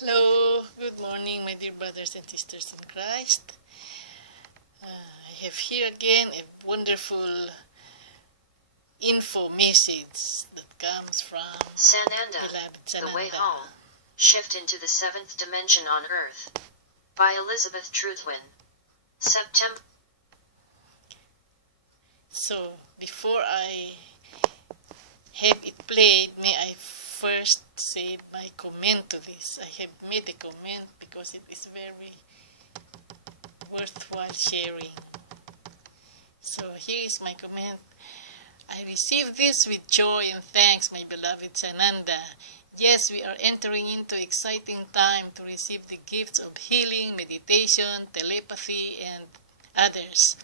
Hello, good morning, my dear brothers and sisters in Christ. I have here again a wonderful info message that comes from SANANDA, beloved The Sananda. Way Home, Shift into the Seventh Dimension on Earth, by Elizabeth Truthwin. September. So, before I have it played, may I first say my comment to this. I have made a comment because it is very worthwhile sharing. So here is my comment. I receive this with joy and thanks, my beloved Sananda. Yes, we are entering into exciting time to receive the gifts of healing, meditation, telepathy, and others.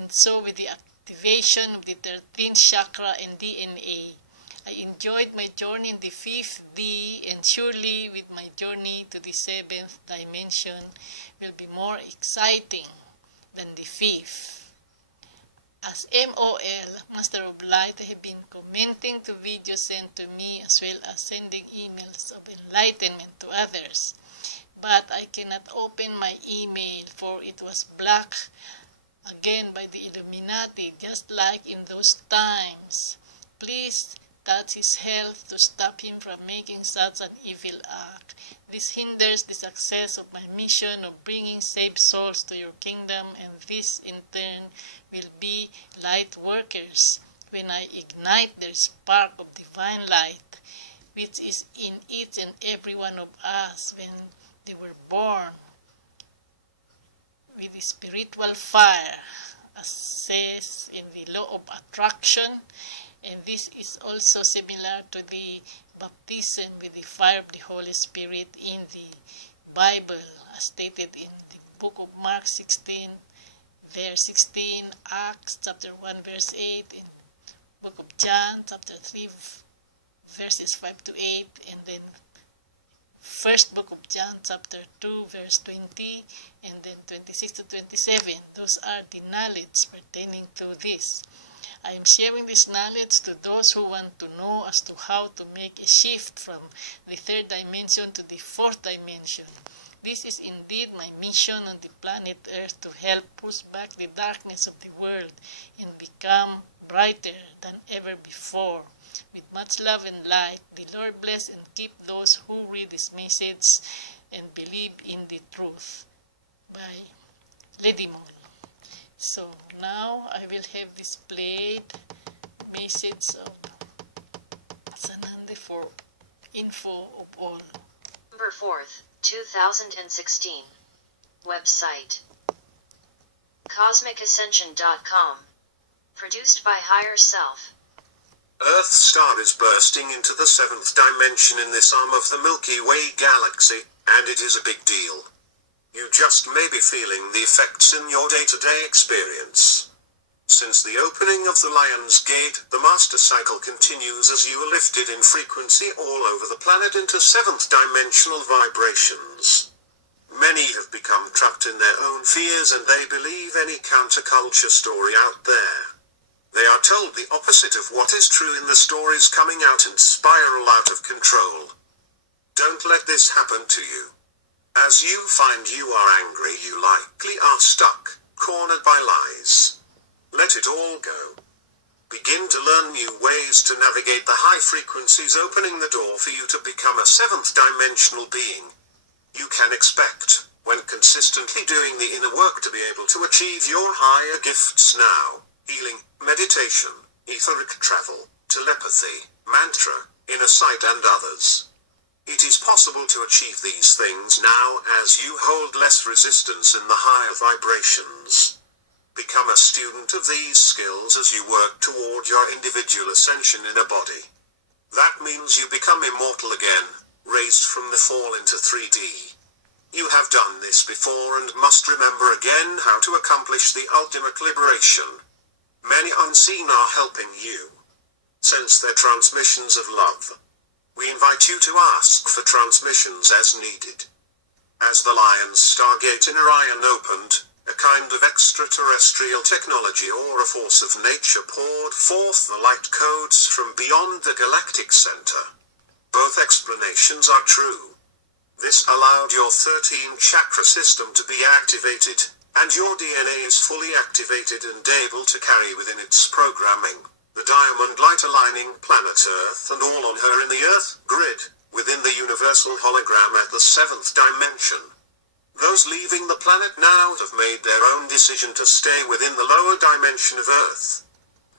And so with the activation of the 13th chakra and DNA, I enjoyed my journey in the 5th D, and surely with my journey to the 7th dimension will be more exciting than the 5th. As MOL, Master of Light, I have been commenting to videos sent to me as well as sending emails of enlightenment to others. But I cannot open my email for it was blocked again by the Illuminati, just like in those times. Please touch his health to stop him from making such an evil act. This hinders the success of my mission of bringing saved souls to your kingdom, and this in turn will be light workers when I ignite their spark of divine light, which is in each and every one of us when they were born with the spiritual fire, as says in the law of attraction. And this is also similar to the baptism with the fire of the Holy Spirit in the Bible, as stated in the book of Mark 16, verse 16, Acts chapter 1, verse 8, and book of John chapter 3, verses 5 to 8, and then first book of John chapter 2, verse 20, and then 26 to 27. Those are the knowledge pertaining to this. I am sharing this knowledge to those who want to know as to how to make a shift from the 3rd dimension to the 4th dimension. This is indeed my mission on the planet Earth, to help push back the darkness of the world and become brighter than ever before. With much love and light, the Lord bless and keep those who read this message and believe in the truth. By Lady Moll. So now I will have displayed message of Sananda for info of all. November 4th, 2016. Website CosmicAscension.com. Produced by Higher Self. Earth star is bursting into the 7th dimension in this arm of the Milky Way galaxy, and it is a big deal. You just may be feeling the effects in your day-to-day experience. Since the opening of the Lion's Gate, the Master Cycle continues as you are lifted in frequency all over the planet into 7th dimensional vibrations. Many have become trapped in their own fears, and they believe any counterculture story out there. They are told the opposite of what is true in the stories coming out and spiral out of control. Don't let this happen to you. As you find you are angry, you likely are stuck, cornered by lies. Let it all go. Begin to learn new ways to navigate the high frequencies, opening the door for you to become a 7th dimensional being. You can expect, when consistently doing the inner work, to be able to achieve your higher gifts now: healing, meditation, etheric travel, telepathy, mantra, inner sight, and others. It is possible to achieve these things now as you hold less resistance in the higher vibrations. Become a student of these skills as you work toward your individual ascension in a body. That means you become immortal again, raised from the fall into 3D. You have done this before and must remember again how to accomplish the ultimate liberation. Many unseen are helping you. Sense their transmissions of love. We invite you to ask for transmissions as needed. As the Lion's Stargate in Orion opened, a kind of extraterrestrial technology or a force of nature poured forth the light codes from beyond the galactic center. Both explanations are true. This allowed your 13 chakra system to be activated, and your DNA is fully activated and able to carry within its programming the diamond light aligning planet Earth and all on her in the Earth grid, within the universal hologram at the 7th dimension. Those leaving the planet now have made their own decision to stay within the lower dimension of Earth.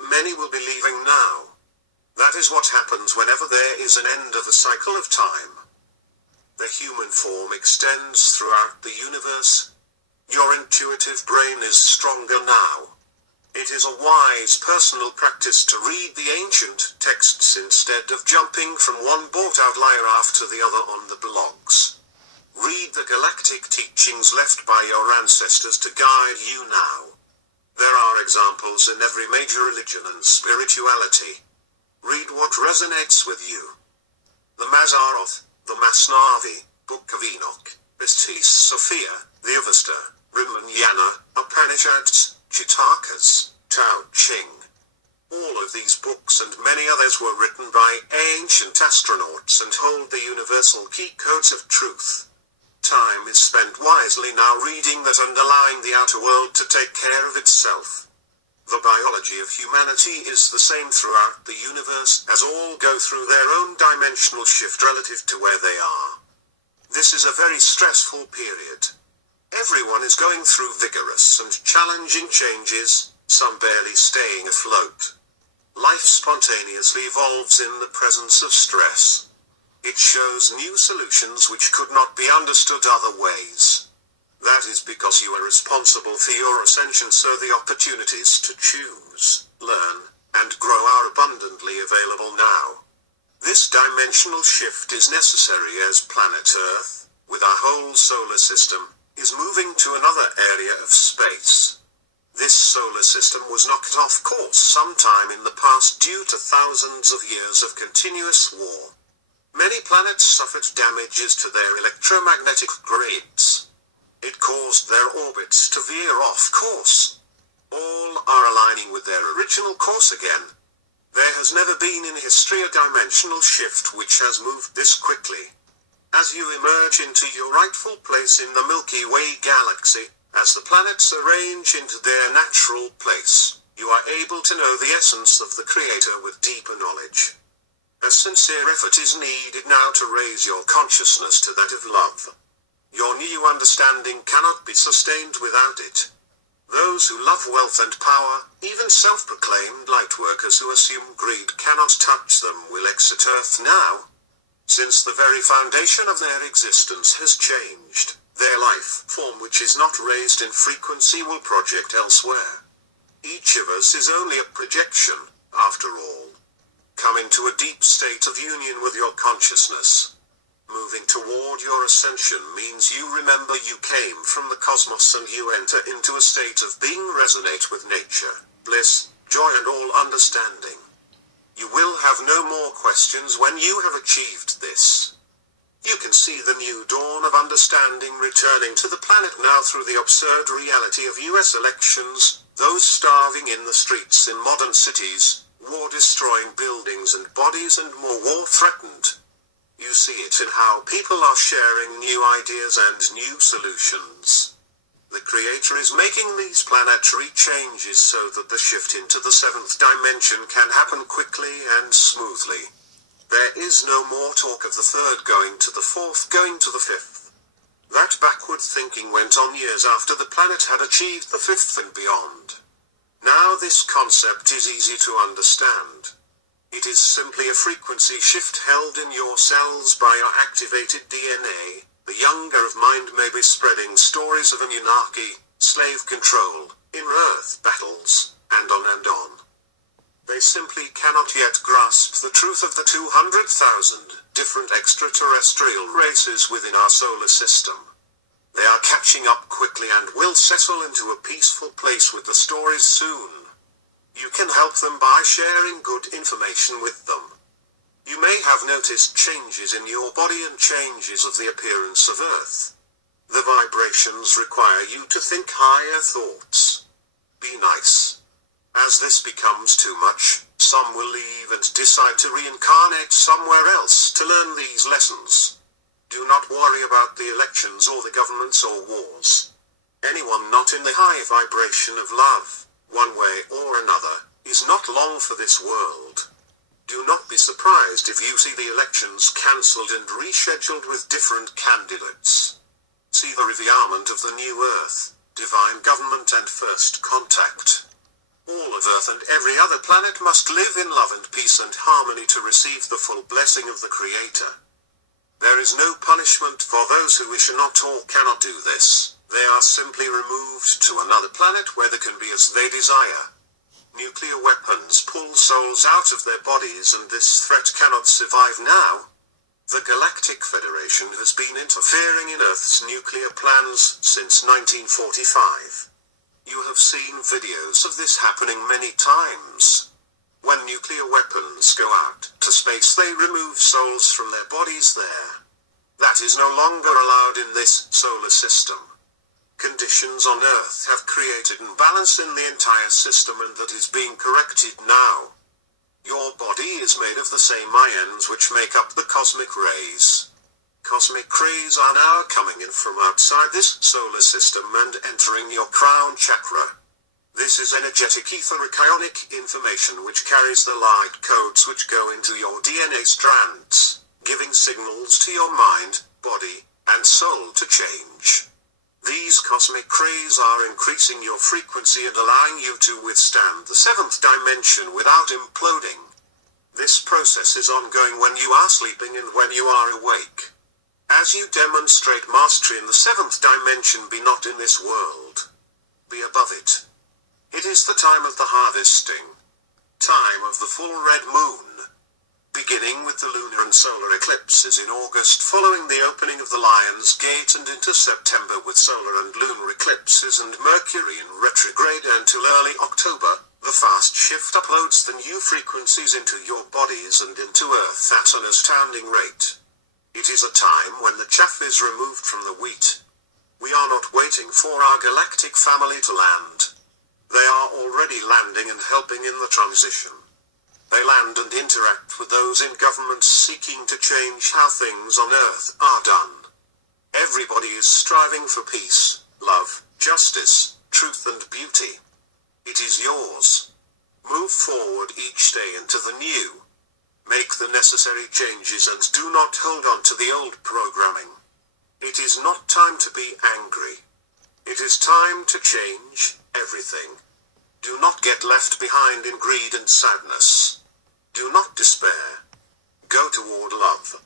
Many will be leaving now. That is what happens whenever there is an end of a cycle of time. The human form extends throughout the universe. Your intuitive brain is stronger now. It is a wise personal practice to read the ancient texts instead of jumping from one bought outlier after the other on the blogs. Read the galactic teachings left by your ancestors to guide you now. There are examples in every major religion and spirituality. Read what resonates with you. The Mazaroth, the Masnavi, Book of Enoch, Pistis Sophia, the Avesta, Ramayana, Upanishads, Jatakas, Tao Ching. All of these books and many others were written by ancient astronauts and hold the universal key codes of truth. Time is spent wisely now reading that and allowing the outer world to take care of itself. The biology of humanity is the same throughout the universe, as all go through their own dimensional shift relative to where they are. This is a very stressful period. Everyone is going through vigorous and challenging changes, some barely staying afloat. Life spontaneously evolves in the presence of stress. It shows new solutions which could not be understood other ways. That is because you are responsible for your ascension, so the opportunities to choose, learn, and grow are abundantly available now. This dimensional shift is necessary as planet Earth, with our whole solar system, is moving to another area of space. This solar system was knocked off course sometime in the past due to thousands of years of continuous war. Many planets suffered damages to their electromagnetic grids. It caused their orbits to veer off course. All are aligning with their original course again. There has never been in history a dimensional shift which has moved this quickly. As you emerge into your rightful place in the Milky Way galaxy, as the planets arrange into their natural place, you are able to know the essence of the Creator with deeper knowledge. A sincere effort is needed now to raise your consciousness to that of love. Your new understanding cannot be sustained without it. Those who love wealth and power, even self-proclaimed lightworkers who assume greed cannot touch them, will exit Earth now. Since the very foundation of their existence has changed, their life form which is not raised in frequency will project elsewhere. Each of us is only a projection, after all. Coming to a deep state of union with your consciousness. Moving toward your ascension means you remember you came from the cosmos and you enter into a state of being resonate with nature, bliss, joy and all understanding. You will have no more questions when you have achieved this. You can see the new dawn of understanding returning to the planet now through the absurd reality of US elections, those starving in the streets in modern cities, war-destroying buildings and bodies and more war threatened. You see it in how people are sharing new ideas and new solutions. The Creator is making these planetary changes so that the shift into the 7th dimension can happen quickly and smoothly. There is no more talk of the 3rd going to the 4th going to the 5th. That backward thinking went on years after the planet had achieved the 5th and beyond. Now this concept is easy to understand. It is simply a frequency shift held in your cells by your activated DNA. The younger of mind may be spreading stories of anarchy, slave control, in-earth battles, and on and on. They simply cannot yet grasp the truth of the 200,000 different extraterrestrial races within our solar system. They are catching up quickly and will settle into a peaceful place with the stories soon. You can help them by sharing good information with them. You may have noticed changes in your body and changes of the appearance of Earth. The vibrations require you to think higher thoughts. Be nice. As this becomes too much, some will leave and decide to reincarnate somewhere else to learn these lessons. Do not worry about about the elections or the governments or wars. Anyone not in the high vibration of love, one way or another, is not long for this world. Do not be surprised if you see the elections cancelled and rescheduled with different candidates. See the revirement of the new earth, divine government and first contact. All of Earth and every other planet must live in love and peace and harmony to receive the full blessing of the Creator. There is no punishment for those who wish not or cannot do this. They are simply removed to another planet where they can be as they desire. Nuclear weapons pull souls out of their bodies, and this threat cannot survive now. The Galactic Federation has been interfering in Earth's nuclear plans since 1945. You have seen videos of this happening many times. When nuclear weapons go out to space, they remove souls from their bodies there. That is no longer allowed in this solar system. Conditions on Earth have created imbalance in the entire system, and that is being corrected now. Your body is made of the same ions which make up the cosmic rays. Cosmic rays are now coming in from outside this solar system and entering your crown chakra. This is energetic etheric ionic information which carries the light codes which go into your DNA strands, giving signals to your mind, body, and soul to change. These cosmic rays are increasing your frequency and allowing you to withstand the seventh dimension without imploding. This process is ongoing when you are sleeping and when you are awake. As you demonstrate mastery in the seventh dimension, be not in this world. Be above it. It is the time of the harvesting. Time of the full red moon. Beginning with the lunar and solar eclipses in August, following the opening of the Lion's Gate, and into September with solar and lunar eclipses and Mercury in retrograde until early October, the fast shift uploads the new frequencies into your bodies and into Earth at an astounding rate. It is a time when the chaff is removed from the wheat. We are not waiting for our galactic family to land. They are already landing and helping in the transition. They land and interact with those in governments seeking to change how things on Earth are done. Everybody is striving for peace, love, justice, truth and beauty. It is yours. Move forward each day into the new. Make the necessary changes and do not hold on to the old programming. It is not time to be angry. It is time to change everything. Do not get left behind in greed and sadness. Do not despair. Go toward love.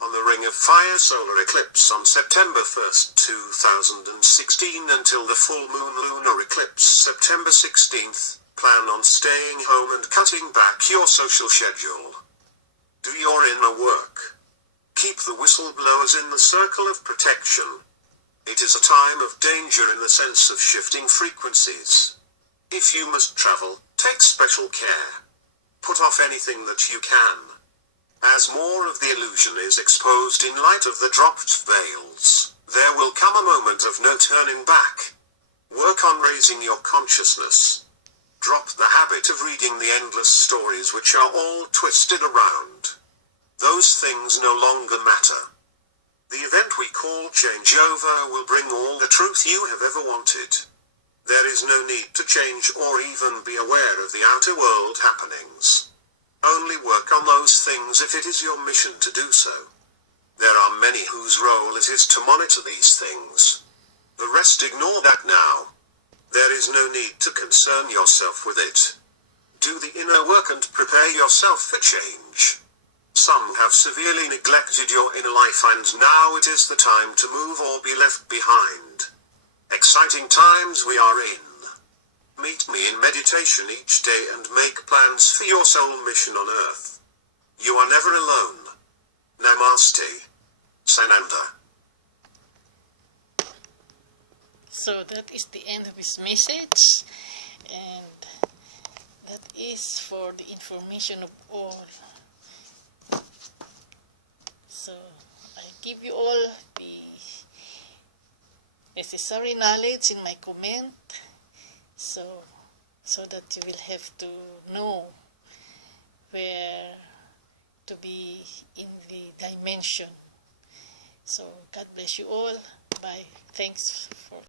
On the Ring of Fire solar eclipse on September 1st, 2016 until the full moon lunar eclipse September 16th, plan on staying home and cutting back your social schedule. Do your inner work. Keep the whistleblowers in the circle of protection. It is a time of danger in the sense of shifting frequencies. If you must travel, take special care. Put off anything that you can. As more of the illusion is exposed in light of the dropped veils, there will come a moment of no turning back. Work on raising your consciousness. Drop the habit of reading the endless stories which are all twisted around. Those things no longer matter. The event we call changeover will bring all the truth you have ever wanted. There is no need to change or even be aware of the outer world happenings. Only work on those things if it is your mission to do so. There are many whose role it is to monitor these things. The rest ignore that now. There is no need to concern yourself with it. Do the inner work and prepare yourself for change. Some have severely neglected your inner life, and now it is the time to move or be left behind. Exciting times we are in. Meet me in meditation each day and make plans for your soul mission on Earth. You are never alone. Namaste. Sananda. So that is the end of his message, and that is for the information of all. So I give you all the necessary knowledge in my comment, so that you will have to know where to be in the dimension So God bless you all. Bye. Thanks